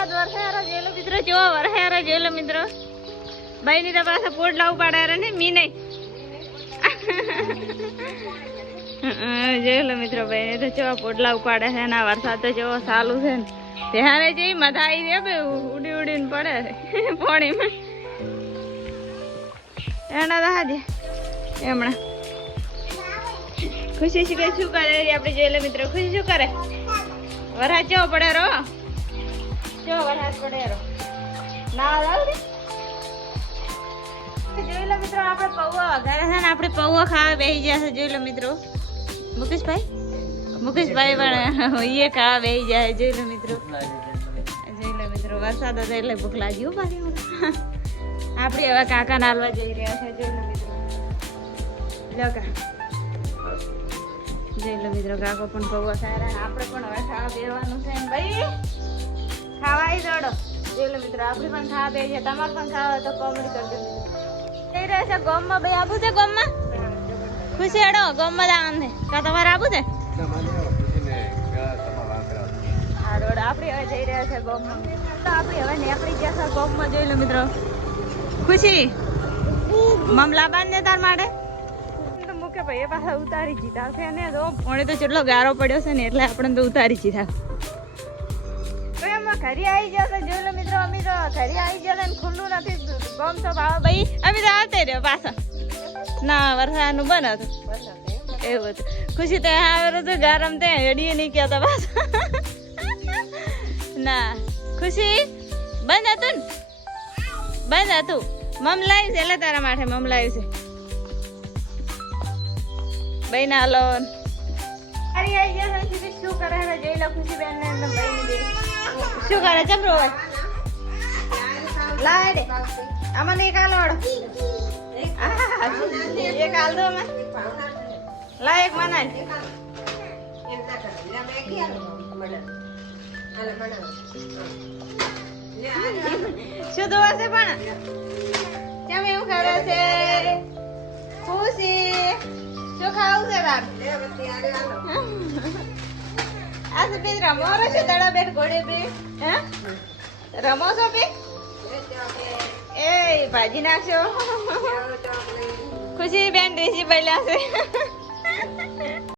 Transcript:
વરસાદ વરસાદ જેલો મિત્રો જો વરસાદ જેલો મિત્રો. ભાઈ ની પાછા પોટલા ઉપાડ્યા ને મી નહીં જોયેલો મિત્રો ભાઈ ને તો ચેવા પોટલા ઉપાડે છે ને વરસાદ તો ચેવો ચાલુ છે ને. ત્યારે જઈ મજા આવી રે બે ઉડી ઉડીને પડે છે, પોણીમાં. એના હાજે, એમણા. ખુશી શું કરે રે આપણે જોયેલો મિત્રો, ખુશી શું કરે? વરસાદ જવો પડે રો. ચેવો વરસાદ પડે રો ના રે. જોઈ લો મિત્રો, આપણે પૌવા ખાવા બેસી લો મિત્રો. મુકેશભાઈ? મુકેશભાઈ ખાવા બેસી જાય જોઈ લો મિત્રો. જોઈ મિત્રો, વરસાદ હતો એટલે ભૂખ લાગી આપણે હવે કાકા નાલવા જઈ રહ્યા છે, જોઈ લો મિત્રો. કાકો પણ પૌવા સારા આપણે પણ હવે ખાવા બેવાનું છે આવી જોઈ લો મિત્રો આપણે પણ ખાવા છે તમારે પણ ખાવા તો કોમેન્ટ કરજો. થઈ રહ્યા છે ગોમમાં ભાઈ આવું છે ગોમમાં? ખુશી હેડો ગોમમાં જવાનું છે. કા તમારે આવું છે? આપણે હવે જઈ રહ્યા છે ગોમમાં. તો આપણે હવે નીકળી ગયા છે ગોમમાં જોઈ લો મિત્રો. ખુશી મમલા બાંધ ને તાર માટે મૂકે ભાઈ પાછા ઉતારી છે ને તો પોણે તો કેટલો ગારો પડ્યો છે ને એટલે આપણે તો ઉતારી જીધા ઘરે આવી જશે જોઈ લો મિત્રો, અમે તો આવી જશે ને ખુલ્લું નથી, ગમ ભાવ ભાઈ. અમે તો રહ્યો પાછા. ના, વરસાદનું બંધ હતું. એવું હતું. ખુશી તો આવે તો ગરમ તે હેડીએ નહીં કહેતા પાછા. ના, ખુશી, બંધ હતું ને? બંધ હતું. મમ લાવી છે, એટલે તારા માટે મમ લાવી છે. ભાઈ ના લો અરે આઈ ગયા છે શું કરે? છે જોઈ લો ખુશી બેન ને ભાઈ શું કરે? છે બ્રો લાડ આમાં એક આલોડ એક આલ દો અમે લા એક મનાય શું દોવા છે પણ? કેમ એવું કરે છે? ખુશી. શું ખાવું છે તાર. આ તો બે રમો રો છો દડા બેટ ઘોડે બે. હે? રમો છો બે? એ ભાજી નાખશો ખુશી બેન રેસી પહેલા છે.